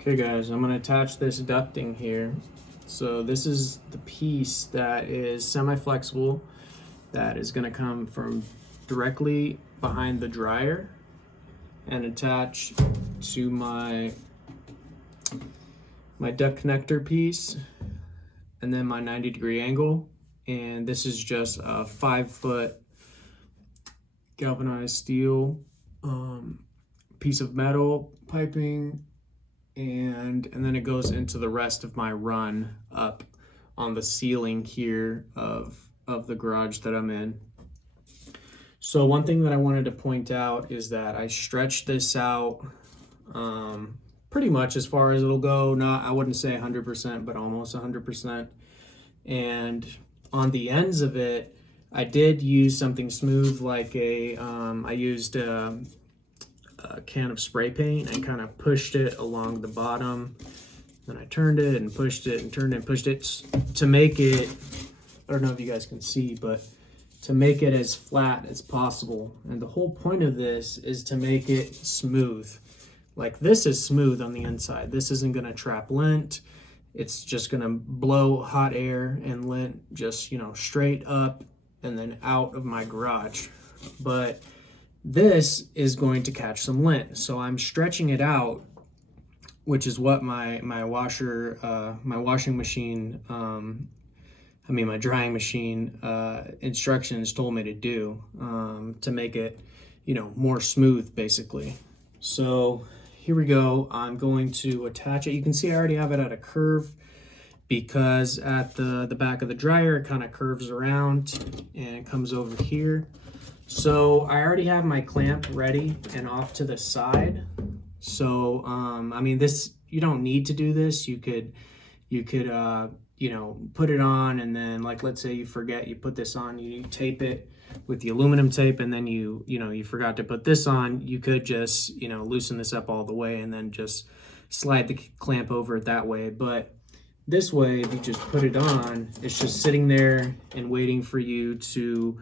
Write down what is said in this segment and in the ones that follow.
Okay guys, I'm going to attach this ducting here. So this is the piece that is semi-flexible that is going to come from directly behind the dryer and attach to my duct connector piece and then my 90-degree angle. And this is just a 5-foot galvanized steel piece of metal piping, and then it goes into the rest of my run up on the ceiling here of the garage that I'm in. So one thing that I wanted to point out is that I stretched this out pretty much as far as it'll go. Not, I wouldn't say 100%, but almost 100%. And on the ends of it, I did use something smooth, like I used a can of spray paint and kind of pushed it along the bottom. Then I turned it and pushed it and turned it and pushed it to make it, I don't know if you guys can see, but to make it as flat as possible. And the whole point of this is to make it smooth. Like this is smooth on the inside. This isn't gonna trap lint. It's just gonna blow hot air and lint just, straight up and then out of my garage. But this is going to catch some lint. So I'm stretching it out, which is what my washing machine, my drying machine instructions told me to do to make it, more smooth basically. So here we go. I'm going to attach it. You can see I already have it at a curve because at the back of the dryer, it kind of curves around and it comes over here. So I already have my clamp ready and off to the side. So, this, you don't need to do this. You could, put it on and then, like, let's say you forget, you put this on, you tape it with the aluminum tape, and then you forgot to put this on. You could just, loosen this up all the way and then just slide the clamp over it that way. But this way, if you just put it on, it's just sitting there and waiting for you to,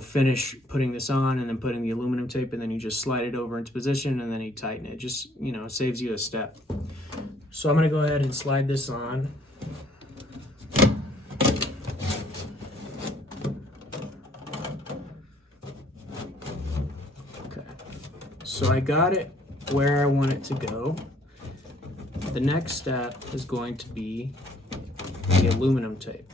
finish putting this on and then putting the aluminum tape, and then you just slide it over into position and then you tighten it. Just, saves you a step. So I'm gonna go ahead and slide this on. Okay, so I got it where I want it to go. The next step is going to be the aluminum tape.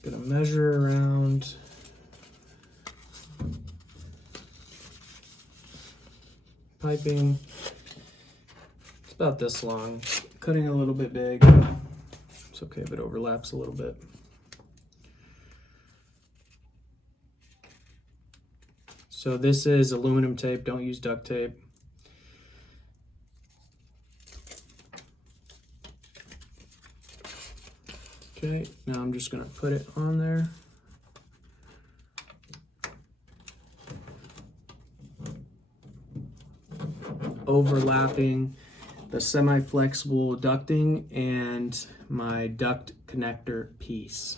Gonna measure around piping. It's about this long. Cutting a little bit big. It's okay if it overlaps a little bit. So this is aluminum tape. Don't use duct tape. Okay, now I'm just gonna put it on there. Overlapping the semi-flexible ducting and my duct connector piece.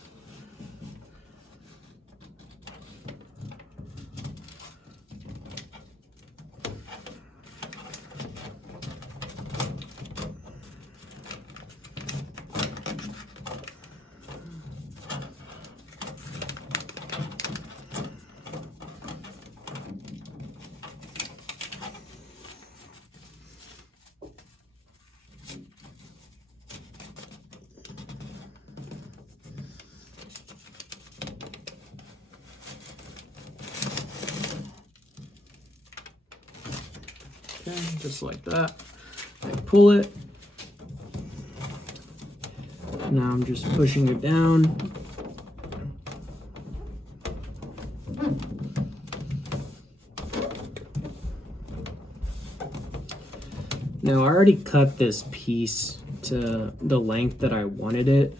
Okay, just like that. I pull it. Now I'm just pushing it down. Now I already cut this piece to the length that I wanted it.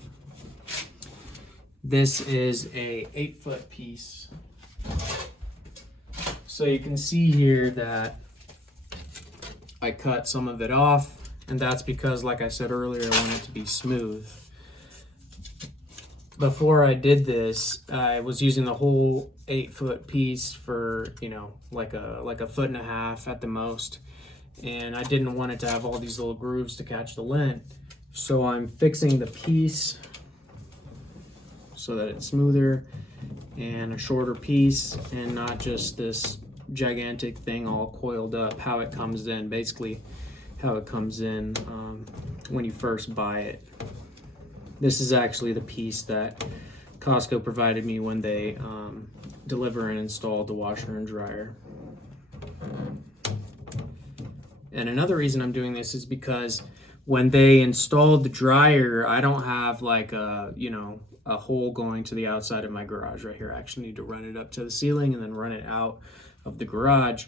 This is a 8-foot piece. So you can see here that I cut some of it off, and that's because, like I said earlier, I want it to be smooth. before I did this, I was using the whole 8-foot piece for, you know, like a foot and a half at the most. And I didn't want it to have all these little grooves to catch the lint. So I'm fixing the piece so that it's smoother and a shorter piece and not just this gigantic thing all coiled up. How it comes in, basically how it comes in when you first buy it. This is actually the piece that Costco provided me when they deliver and install the washer and dryer. And another reason I'm doing this is because when they installed the dryer, I don't have like a, you know, a hole going to the outside of my garage right here. I actually need to run it up to the ceiling and then run it out of the garage.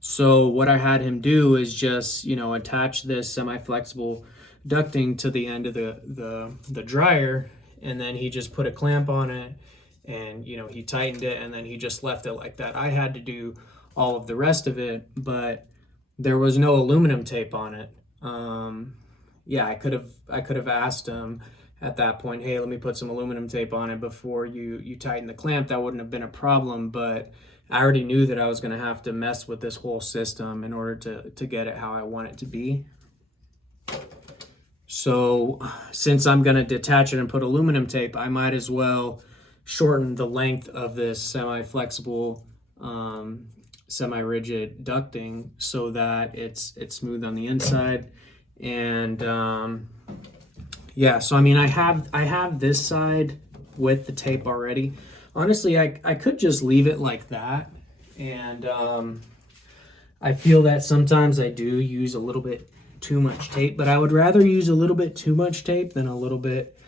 So what I had him do is just, you know, attach this semi-flexible ducting to the end of the dryer, and then he just put a clamp on it, and, you know, he tightened it, and then he just left it like that. I had to do all of the rest of it, but there was no aluminum tape on it. Yeah, I could have asked him at that point, hey, let me put some aluminum tape on it before you tighten the clamp. That wouldn't have been a problem, but I already knew that I was going to have to mess with this whole system in order to get it how I want it to be. So since I'm going to detach it and put aluminum tape, I might as well shorten the length of this semi-flexible, semi-rigid ducting so that it's smooth on the inside. And yeah, so I mean, I have this side with the tape already. Honestly, I could just leave it like that, and I feel that sometimes I do use a little bit too much tape, but I would rather use a little bit too much tape than a little bit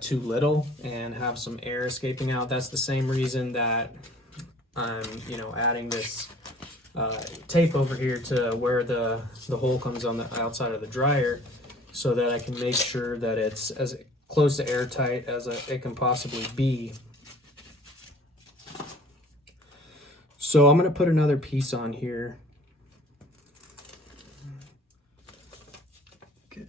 too little and have some air escaping out. That's the same reason that I'm, you know, adding this tape over here to where the hole comes on the outside of the dryer, so that I can make sure that it's as close to airtight as it can possibly be. So I'm going to put another piece on here. Okay.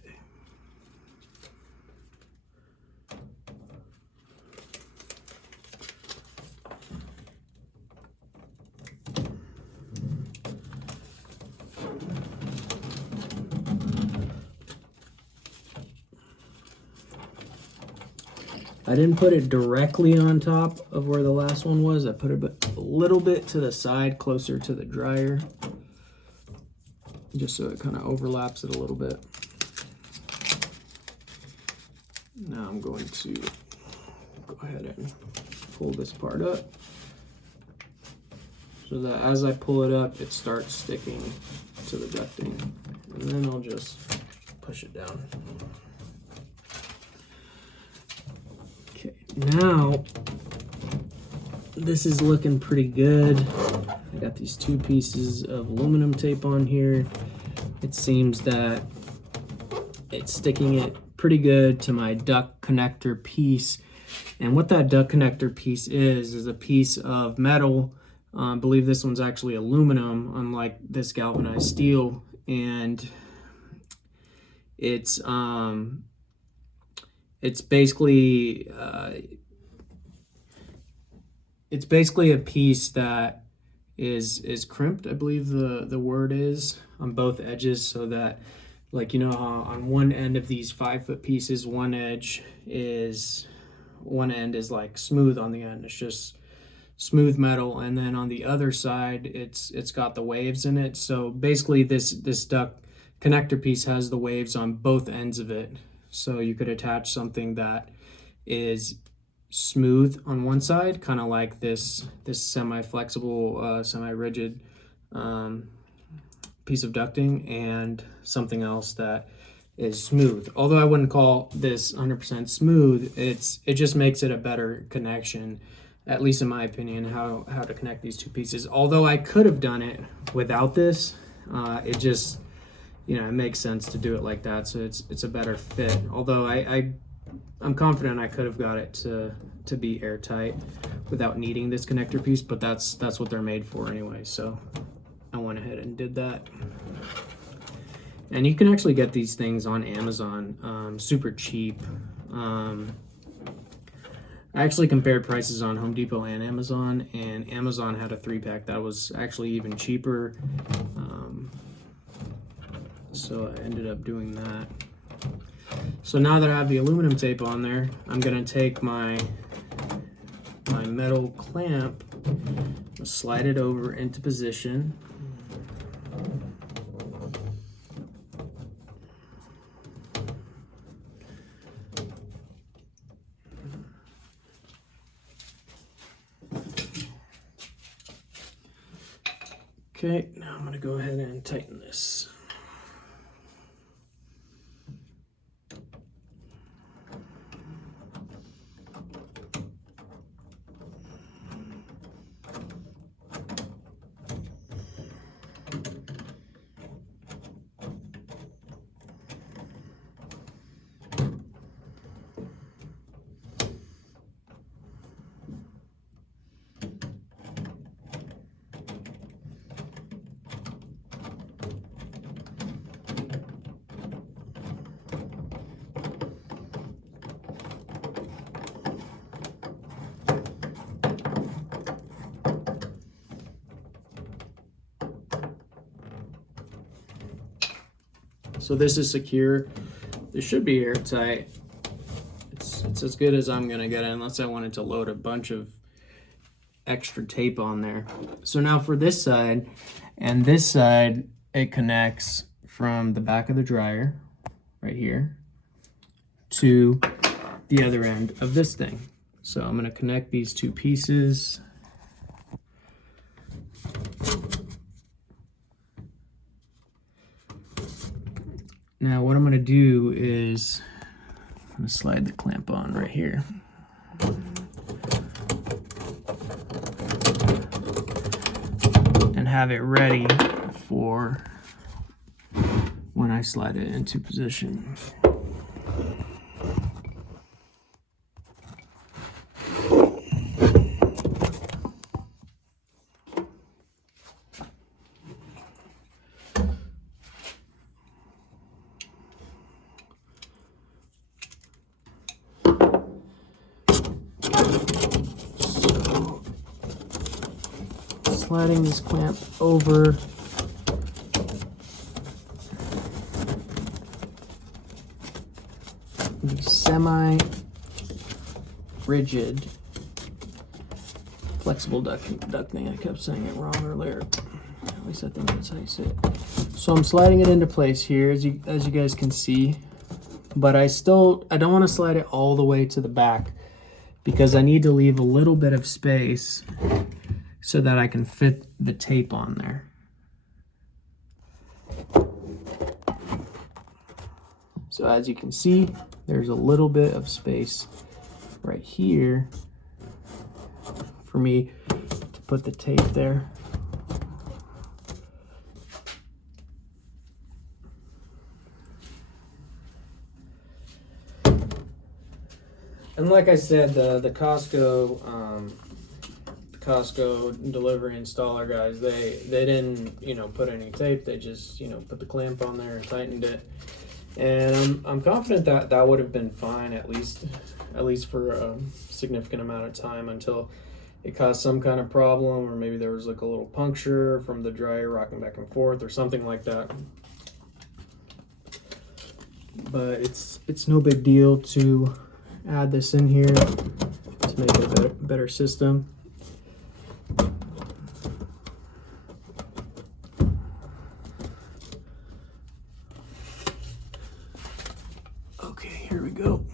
I didn't put it directly on top of where the last one was. I put it a little bit to the side, closer to the dryer, just so it kind of overlaps it a little bit. Now I'm going to go ahead and pull this part up so that as I pull it up, it starts sticking to the ducting. And then I'll just push it down. Okay, now this is looking pretty good. I got these two pieces of aluminum tape on here. It seems that it's sticking it pretty good to my duct connector piece. And what that duct connector piece is a piece of metal. I believe this one's actually aluminum, unlike this galvanized steel. And it's basically a piece that is crimped, I believe the word is, on both edges, so that, like, you know how on one end of these 5-foot pieces, one end is like smooth on the end, it's just smooth metal, and then on the other side it's got the waves in it. So basically this duct connector piece has the waves on both ends of it, so you could attach something that is smooth on one side, kind of like this semi-flexible, semi-rigid piece of ducting, and something else that is smooth. Although I wouldn't call this 100% smooth, it just makes it a better connection, at least in my opinion, how to connect these two pieces. Although I could have done it without this, it just, you know, it makes sense to do it like that, so it's a better fit. Although I'm confident I could have got it to be airtight without needing this connector piece, but that's what they're made for anyway, so I went ahead and did that. And you can actually get these things on Amazon super cheap. I actually compared prices on Home Depot and Amazon, and Amazon had a 3-pack that was actually even cheaper. So I ended up doing that. So now that I have the aluminum tape on there, I'm gonna take my metal clamp, slide it over into position. Okay, now I'm gonna go ahead and tighten this. So this is secure. This should be airtight. It's as good as I'm gonna get it, unless I wanted to load a bunch of extra tape on there. So now for this side and this side, it connects from the back of the dryer right here to the other end of this thing. So I'm gonna connect these two pieces. Now what I'm gonna do is I'm gonna slide the clamp on right here. And have it ready for when I slide it into position. Sliding this clamp over the semi-rigid flexible ducting. I kept saying it wrong earlier. At least I think that's how you say it. So I'm sliding it into place here, as you guys can see. But I don't want to slide it all the way to the back because I need to leave a little bit of space so that I can fit the tape on there. So as you can see, there's a little bit of space right here for me to put the tape there. And like I said, the Costco delivery installer guys, they didn't put any tape. They just put the clamp on there and tightened it, and I'm confident that that would have been fine, at least for a significant amount of time, until it caused some kind of problem, or maybe there was like a little puncture from the dryer rocking back and forth or something like that. But it's no big deal to add this in here to make it a better system. Okay, here we go.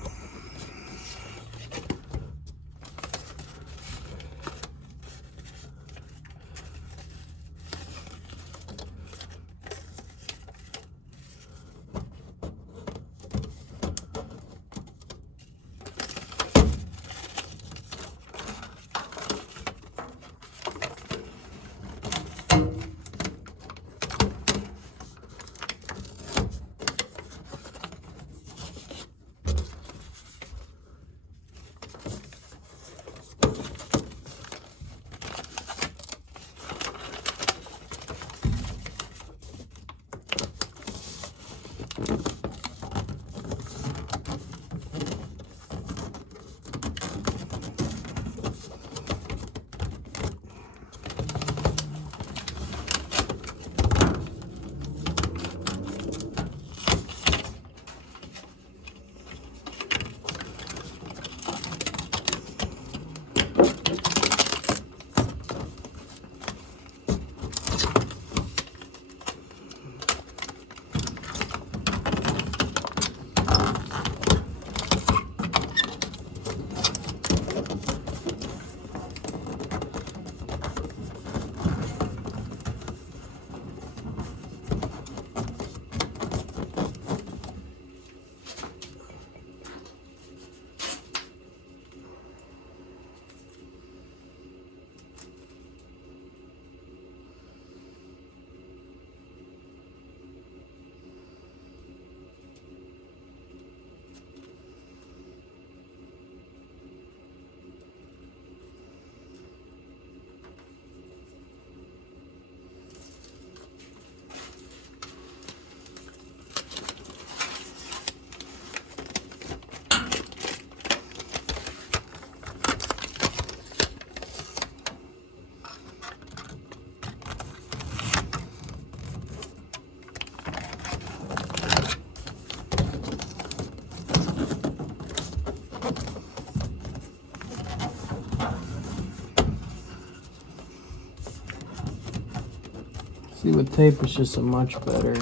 See, with tape, it's just a much better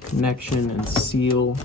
connection and seal.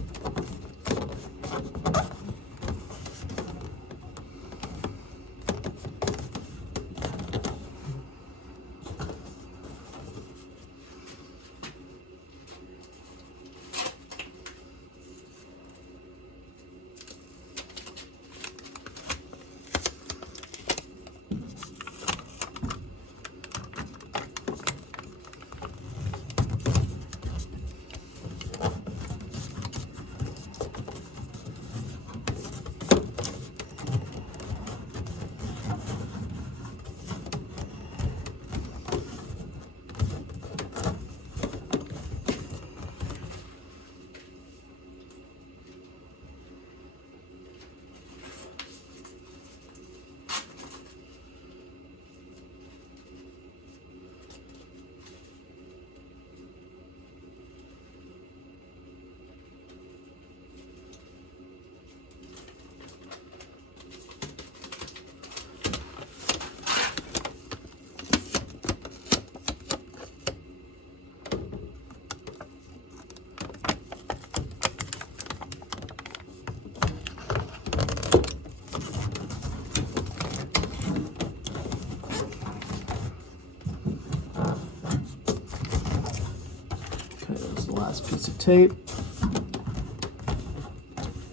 Last piece of tape.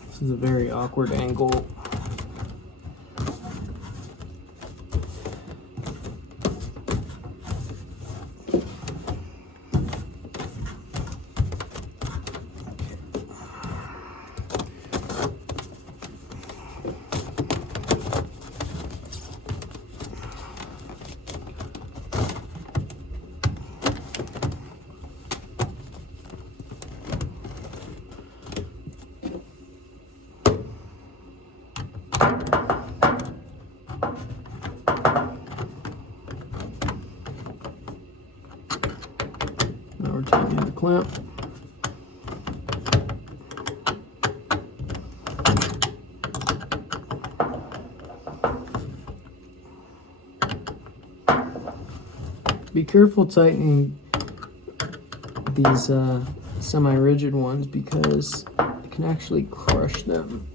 This is a very awkward angle. Now we're tightening the clamp. Be careful tightening these semi-rigid ones because it can actually crush them.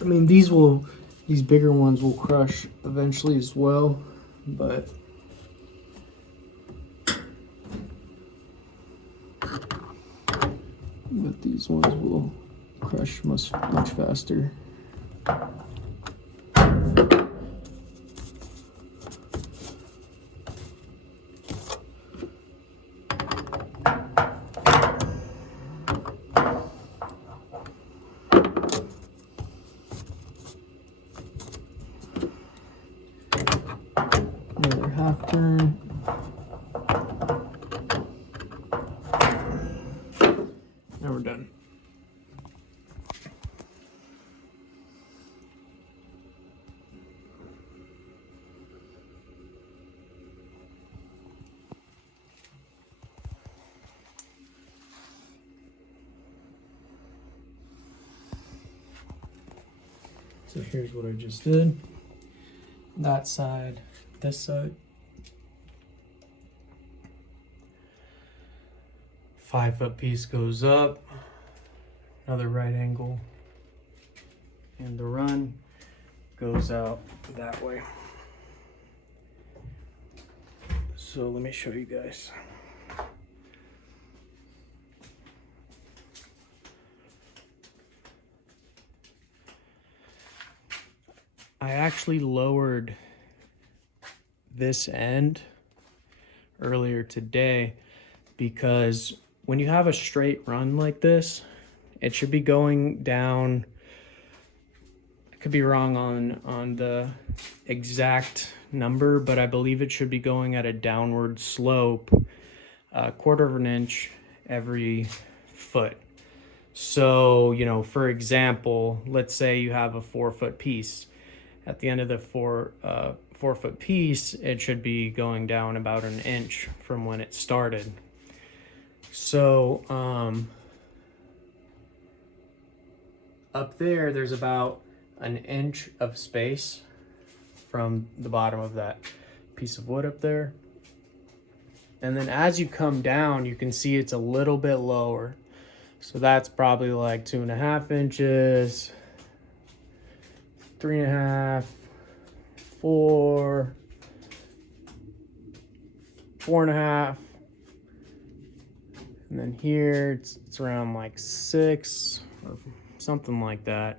I mean, these bigger ones will crush eventually as well, but these ones will crush much faster. Another half turn. Now we're done. So here's what I just did. That side, this side. 5-foot piece goes up, another right angle, and the run goes out that way. So let me show you guys. I actually lowered this end earlier today because when you have a straight run like this, it should be going down. I could be wrong on the exact number, but I believe it should be going at a downward slope, 1/4 of an inch every foot. So, you know, for example, let's say you have a 4-foot piece. At the end of the 4-foot piece, it should be going down about an inch from when it started. So up there's about an inch of space from the bottom of that piece of wood up there And then as you come down, you can see it's a little bit lower. So that's probably like 2.5 inches, 3.5, 4, 4.5. And then here it's around like 6 or something like that.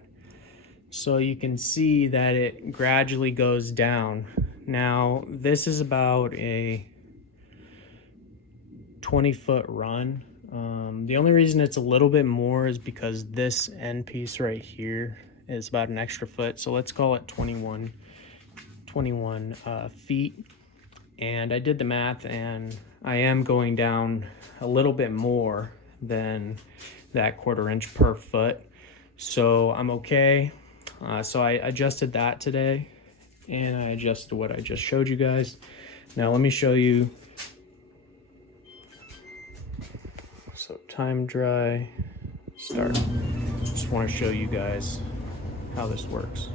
So you can see that it gradually goes down. Now this is about a 20-foot run. The only reason it's a little bit more is because this end piece right here is about an extra foot. So let's call it 21 feet. And I did the math, and I am going down a little bit more than that 1/4 inch per foot. So I'm okay. So I adjusted that today, and I adjusted what I just showed you guys. Now let me show you. So time dry, start. Just want to show you guys how this works.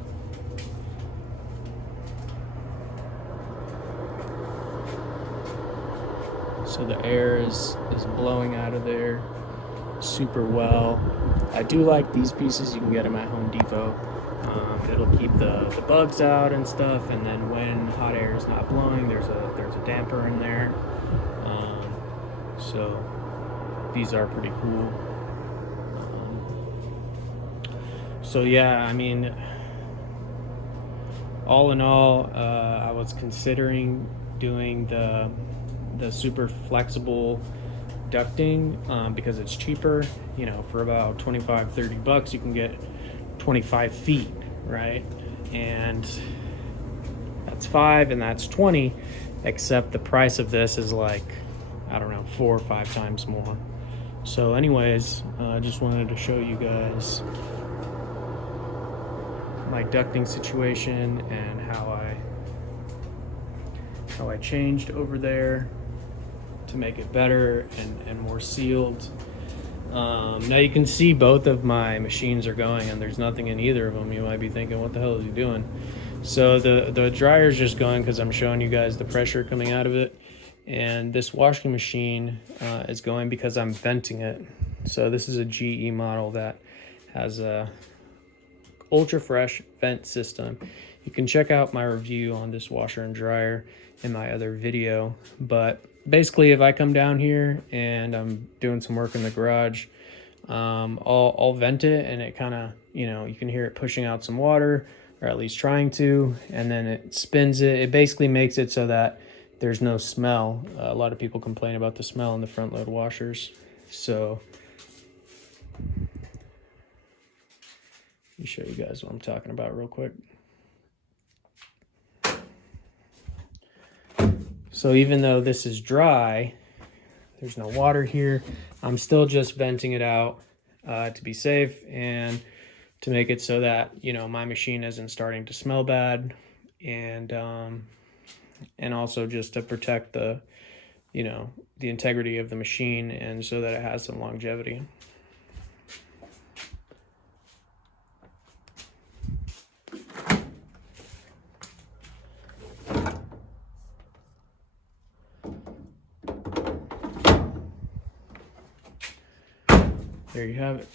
So the air is blowing out of there super well. I do like these pieces. You can get them at Home Depot. It'll keep the bugs out and stuff. And then when hot air is not blowing, there's a damper in there. So these are pretty cool. So yeah, I mean, all in all, I was considering doing the super flexible ducting because it's cheaper. You know, for about 25-30 bucks you can get 25 feet, right? And that's 5 and that's 20, except the price of this is like, I don't know, 4 or 5 times more. So anyways, I just wanted to show you guys my ducting situation and how I changed over there to make it better and more sealed. Now you can see both of my machines are going, and there's nothing in either of them. You might be thinking, what the hell is he doing? So the dryer is just going because I'm showing you guys the pressure coming out of it, and this washing machine is going because I'm venting it. So this is a GE model that has a ultra fresh vent system. You can check out my review on this washer and dryer in my other video, but basically if I come down here and I'm doing some work in the garage, I'll vent it, and it kind of, you know, you can hear it pushing out some water, or at least trying to, and then it spins it. It basically makes it so that there's no smell. A lot of people complain about the smell in the front load washers. So let me show you guys what I'm talking about real quick. So even though this is dry, there's no water here, I'm still just venting it out to be safe and to make it so that, you know, my machine isn't starting to smell bad, and also just to protect the, you know, the integrity of the machine, and so that it has some longevity. There you have it.